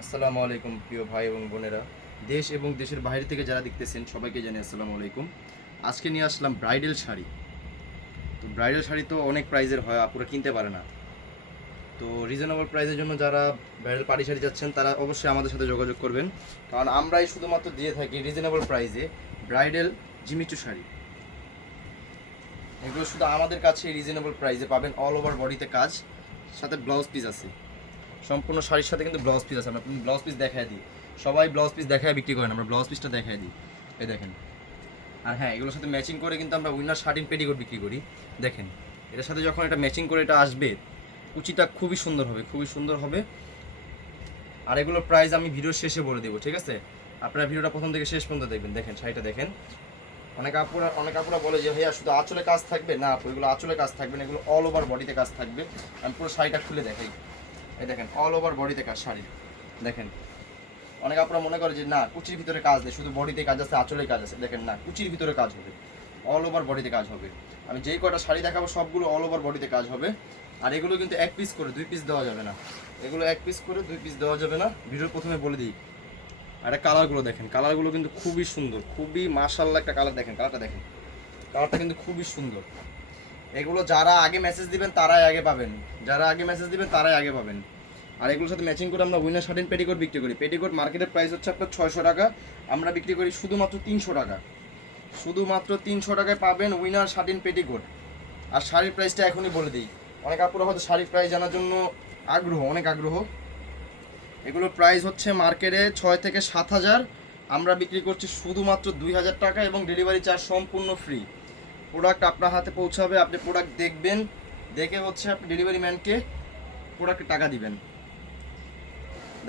আসসালামু আলাইকুম প্রিয় ভাই এবং বোনেরা। দেশ এবং দেশের বাইরে থেকে যারা দেখতেছেন, সবাইকে জানাই আসসালামু আলাইকুম। আজকে নিয়ে আসলাম ব্রাইডাল শাড়ি। তো ব্রাইডাল শাড়ি তো অনেক প্রাইজের হয়, আপুরা কিনতে পারে না। তো রিজনেবল প্রাইজের জন্য যারা ব্রাইডাল পার্টি শাড়ি যাচ্ছেন তারা অবশ্যই আমাদের সাথে যোগাযোগ করবেন। কারণ আমরাই শুধুমাত্র দিয়ে থাকি রিজনেবল প্রাইজে ব্রাইডাল জিমিচু শাড়ি। এগুলো শুধু আমাদের কাছে রিজনেবল প্রাইসে পাবেন অল ওভার বডিতে কাজ, সাথে ব্লাউজ পিস আছে। সম্পূর্ণ শাড়ির সাথে কিন্তু ব্লাউজ পিস আছে। আমরা ব্লাউজ পিস দেখায় দিই। সবাই ব্লাউজ পিস দেখায়, বিক্রি করেন আমরা ব্লাউজ পিসটা দেখায় দিই। এই দেখেন। আর হ্যাঁ এগুলোর সাথে ম্যাচিং করে কিন্তু আমরা উইনার শার্টিন পেটিকোট বিক্রি করি। দেখেন, এটার সাথে যখন এটা ম্যাচিং করে এটা আসবে, কুচিটা খুবই সুন্দর হবে, খুবই সুন্দর হবে। আর এগুলোর প্রাইস আমি ভিডিওর শেষে বলে দেবো, ঠিক আছে? আপনারা ভিডিওটা প্রথম থেকে শেষ পর্যন্ত দেখবেন। দেখেন, শাড়িটা দেখেন। অনেক আপুরা অনেক আপুরা বলে যে, ভাইয়া, শুধু আঁচলে কাজ থাকবে? না এগুলো আঁচলে কাজ থাকবে না, এগুলো অল ওভার বডিতে কাজ থাকবে। আমি পুরো শাড়িটা খুলে দেখাই। এই দেখেন অল ওভার বডিতে কাজ, শাড়ি। দেখেন, অনেক আপনারা মনে করে যে, না, কুচির ভিতরে কাজ নেই, শুধু বডিতে কাজ আছে আঁচলে কাজ আছে। দেখেন, না, কুচির ভিতরে কাজ হবে। অল ওভার বডিতে কাজ হবে। আমি যেই কটা শাড়ি দেখাবো, সবগুলো অল ওভার বডিতে কাজ হবে। আর এগুলো কিন্তু এক পিস করে, দুই পিস দেওয়া যাবে না। এগুলো এক পিস করে, দুই পিস দেওয়া যাবে না। ভিডিওর প্রথমে বলে দিই। আর কালারগুলো দেখেন। কালারগুলো কিন্তু খুবই সুন্দর, খুবই মার্শাল্লাহ একটা কালার দেখেন কালারটা দেখেন। কালারটা কিন্তু খুবই সুন্দর। এগুলো যারা আগে মেসেজ দিবেন, তারাই আগে পাবেন। যারা আগে মেসেজ দিবেন, তারাই আগে পাবেন। আর এগুলোর সাথে ম্যাচিং করে আমরা উইনার শার্টিন পেটিকোট বিক্রি করি। পেটিকোট মার্কেটের প্রাইস হচ্ছে আপনার ছয়শো টাকা। আমরা বিক্রি করি শুধুমাত্র তিনশো টাকা। শুধুমাত্র তিনশো টাকায় পাবেন উইনার শার্টিন পেটিকোট আর শাড়ির প্রাইসটা এখনই বলে দিই। অনেক আপুরা হয়তো শাড়ির প্রাইস জানার জন্য আগ্রহ, অনেক আগ্রহ। এগুলোর প্রাইস হচ্ছে মার্কেটে ছয় থেকে সাত হাজার। আমরা বিক্রি করছি শুধুমাত্র দুই হাজার টাকা এবং ডেলিভারি চার্জ সম্পূর্ণ ফ্রি প্রোডাক্ট আপনার হাতে পৌঁছাবে, আপনি প্রোডাক্ট দেখবেন, দেখে হচ্ছে আপনি ডেলিভারি ম্যানকে প্রোডাক্টে টাকা দিবেন।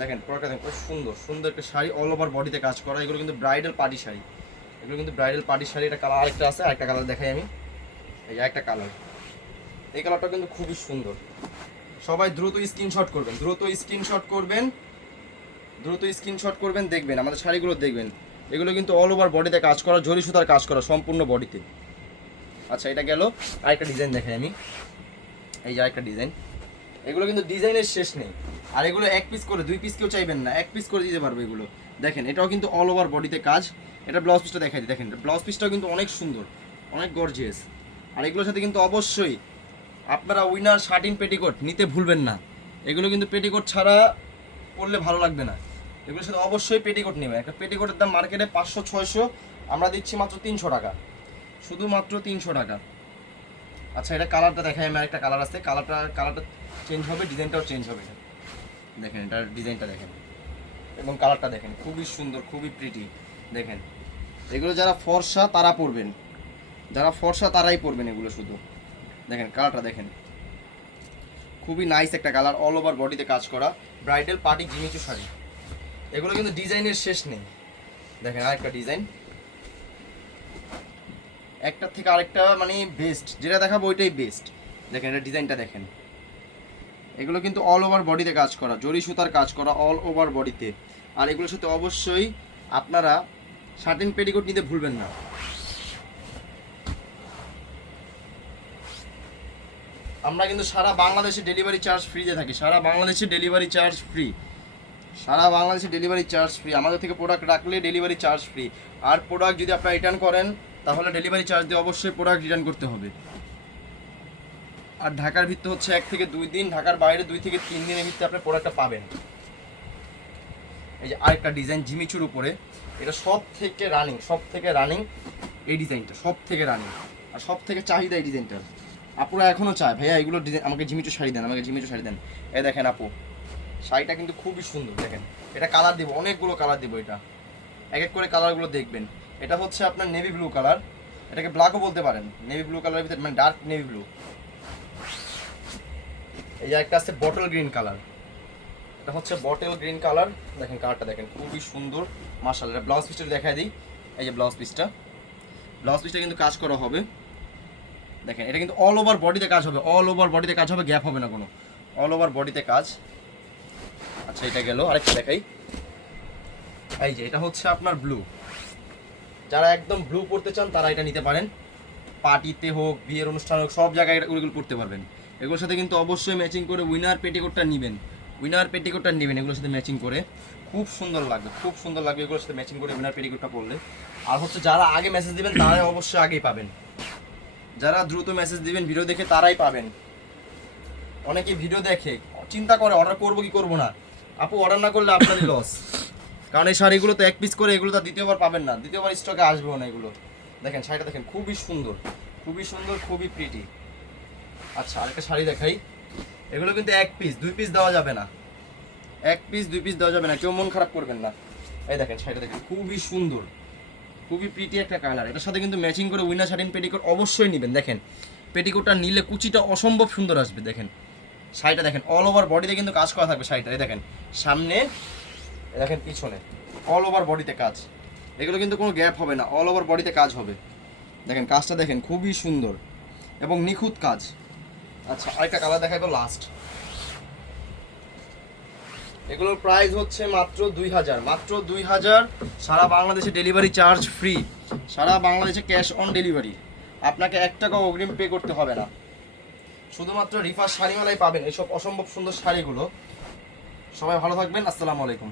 দেখেন প্রোডাক্টটা দেখেন খুব সুন্দর সুন্দর একটা শাড়ি অল ওভার বডিতে কাজ করা, এগুলো কিন্তু ব্রাইডাল পার্টি শাড়ি। এগুলো কিন্তু ব্রাইডাল পার্টি শাড়ি, একটা কালার আরেকটা আছে, আরেকটা কালার দেখাই আমি। এই একটা কালার এই কালারটা কিন্তু খুবই সুন্দর। সবাই দ্রুত স্ক্রিনশট করবেন, দ্রুত স্ক্রিনশট করবেন, দ্রুত স্ক্রিনশট করবেন, দেখবেন, আমাদের শাড়িগুলো দেখবেন। এগুলো কিন্তু অল ওভার বডিতে কাজ করা জরি সুতার কাজ করা, সম্পূর্ণ বডিতে আচ্ছা এটা গেল। আরেকটা ডিজাইন দেখাই আমি। এই যে আরেকটা ডিজাইন এগুলো কিন্তু ডিজাইনের শেষ নেই। আর এগুলো এক পিস করে, দুই পিস কেউ চাইবেন না। এক পিস করে দিতে পারবে এগুলো। দেখেন, এটাও কিন্তু অল ওভার বডিতে কাজ। এটা ব্লাউজ পিসটা দেখাই দেখেন ব্লাউজ পিসটাও কিন্তু অনেক সুন্দর, অনেক গর্জিয়াস আর এগুলোর সাথে কিন্তু অবশ্যই আপনারা উইনার শার্টিন পেটিকোট নিতে ভুলবেন না। এগুলো কিন্তু পেটিকোট ছাড়া পরলে ভালো লাগবে না। এগুলোর সাথে অবশ্যই পেটিকোট নেবেন। একটা পেটিকোটের দাম মার্কেটে পাঁচশো, ছয়শো, আমরা দিচ্ছি মাত্র তিনশো টাকা। শুধুমাত্র তিনশো টাকা। আচ্ছা এটা কালারটা দেখাই আমি একটা কালার আছে। কালারটা কালারটা চেঞ্জ হবে ডিজাইনটাও চেঞ্জ হবে। দেখেন, এটার ডিজাইনটা দেখেন। এবং কালারটা দেখেন, খুবই সুন্দর, খুবই প্রিটি দেখেন, এগুলো যারা ফর্সা, তারা পরবেন। যারা ফর্সা, তারাই পরবেন এগুলো শুধু। দেখেন কালারটা দেখেন। খুবই নাইস একটা কালার অল ওভার বডিতে কাজ করা। ব্রাইডাল পার্টি জিমিচু শাড়ি এগুলো কিন্তু ডিজাইনের শেষ নেই। দেখেন, আরেকটা ডিজাইন একটার থেকে আরেকটা মানে বেস্ট যেটা দেখাবো ওইটাই বেস্ট দেখেন, এটা ডিজাইনটা দেখেন। এগুলো কিন্তু অল ওভার বডিতে কাজ করা জরি সুতার কাজ করা অল ওভার বডিতে আর এগুলোর সাথে অবশ্যই আপনারা শার্টিন পেটিকোট নিতে ভুলবেন না। আমরা কিন্তু সারা বাংলাদেশে ডেলিভারি চার্জ ফ্রিতে থাকি, সারা বাংলাদেশে ডেলিভারি চার্জ ফ্রি সারা বাংলাদেশে ডেলিভারি চার্জ ফ্রি আমাদের থেকে প্রোডাক্ট রাখলে ডেলিভারি চার্জ ফ্রি আর প্রোডাক্ট যদি আপনারা রিটার্ন করেন তাহলে ডেলিভারি চার্জ দিয়ে অবশ্যই প্রোডাক্ট রিটার্ন করতে হবে। আর ঢাকার ভিত্তি হচ্ছে এক থেকে দুই দিন, ঢাকার বাইরে দুই থেকে তিন দিনের ভিত্তি আপনি প্রোডাক্টটা পাবেন। এই যে আরেকটা ডিজাইন জিমিচুর উপরে, এটা সব থেকে রানিং সব থেকে রানিং এই ডিজাইনটা সব থেকে রানিং আর সব থেকে চাহিদা এই ডিজাইনটার আপুরা এখনও চায়, ভাইয়া, এগুলো ডিজাইন আমাকে জিমিচু শাড়ি দেন, আমাকে জিমিচু শাড়ি দেন। এই দেখেন আপু, শাড়িটা কিন্তু খুবই সুন্দর, দেখেন। এটা কালার দেবো, অনেকগুলো কালার দেবো এটা। এক এক করে কালারগুলো দেখবেন। এটা হচ্ছে আপনার নেভি ব্লু কালার এটাকে ব্ল্যাকও বলতে পারেন। নেভি ব্লু কালারের ভিতরে মানে ডার্ক নেভি ব্লু এই যে একটা আছে বটল গ্রিন কালার এটা হচ্ছে বটল গ্রিন কালার দেখেন কালারটা দেখেন, খুবই সুন্দর। মার্শাল এটা ব্লাউজ পিসটা দেখাই দিই। এই যে ব্লাউজ পিসটা ব্লাউজ পিসটা কিন্তু কাজ করা হবে। দেখেন, এটা কিন্তু অল ওভার বডিতে কাজ হবে। অল ওভার বডিতে কাজ হবে গ্যাপ হবে না কোনো। অল ওভার বডিতে কাজ। আচ্ছা এটা গেল। আরেকটা দেখাই। এই যে, এটা হচ্ছে আপনার ব্লু যারা একদম ব্লু পড়তে চান, তারা এটা নিতে পারেন। পার্টিতে হোক, বিয়ের অনুষ্ঠান হোক, সব জায়গায় এটা- ওইগুলো পড়তে পারবেন। এগুলোর সাথে কিন্তু অবশ্যই ম্যাচিং করে উইনার পেটিকোটটা নেবেন। উইনার পেটিকোটটা নেবেন, এগুলোর সাথে ম্যাচিং করে। খুব সুন্দর লাগবে, খুব সুন্দর লাগবে এগুলোর সাথে ম্যাচিং করে উইনার পেটিকোটটা পরলে আর হচ্ছে যারা আগে মেসেজ দিবেন, তারাই অবশ্যই আগেই পাবেন। যারা দ্রুত মেসেজ দিবেন ভিডিও দেখে তারাই পাবেন। অনেকে ভিডিও দেখে, চিন্তা করে অর্ডার করব কি করব না? আপু অর্ডার না করলে আপনারই লস কারণ এই শাড়িগুলো তো এক পিস করে এগুলো তো দ্বিতীয়বার পাবেন না। দ্বিতীয়বার স্টকে আসবেও না এগুলো। দেখেন, শাড়িটা দেখেন, খুবই সুন্দর। খুবই সুন্দর, খুবই প্রিটি আচ্ছা আরেকটা শাড়ি দেখাই। এগুলো কিন্তু এক পিস দুই পিস দেওয়া যাবে না। এক পিস দুই পিস দেওয়া যাবে না। কেউ মন খারাপ করবেন না। এই দেখেন, শাড়িটা দেখেন, খুবই সুন্দর। খুবই প্রিটি একটা কালার এটার সাথে কিন্তু ম্যাচিং করে উইনার শাড়িন পেটিকোট অবশ্যই নেবেন। দেখেন পেটিকোটটা নিলে কুচিটা অসম্ভব সুন্দর আসবে। দেখেন, শাড়িটা দেখেন অল ওভার বডিতে কিন্তু কাজ করা থাকবে শাড়িটা। এই দেখেন, সামনে দেখেন পিছনে। অল ওভার বডিতে কাজ। এগুলো কিন্তু কোনো গ্যাপ হবে না। অল ওভার বডিতে কাজ হবে। দেখেন, কাজটা দেখেন, খুবই সুন্দর এবং নিখুঁত কাজ। আচ্ছা আরেকটা কালার দেখাবো লাস্ট এগুলোর প্রাইস হচ্ছে মাত্র দুই হাজার। মাত্র দুই হাজার সারা বাংলাদেশে ডেলিভারি চার্জ ফ্রি সারা বাংলাদেশে ক্যাশ অন ডেলিভারি আপনাকে এক টাকাও অগ্রিম পে করতে হবে না। শুধুমাত্র রিফার শাড়িমালাই পাবেন। এসব অসম্ভব সুন্দর শাড়িগুলো। সবাই ভালো থাকবেন। আসসালামু আলাইকুম।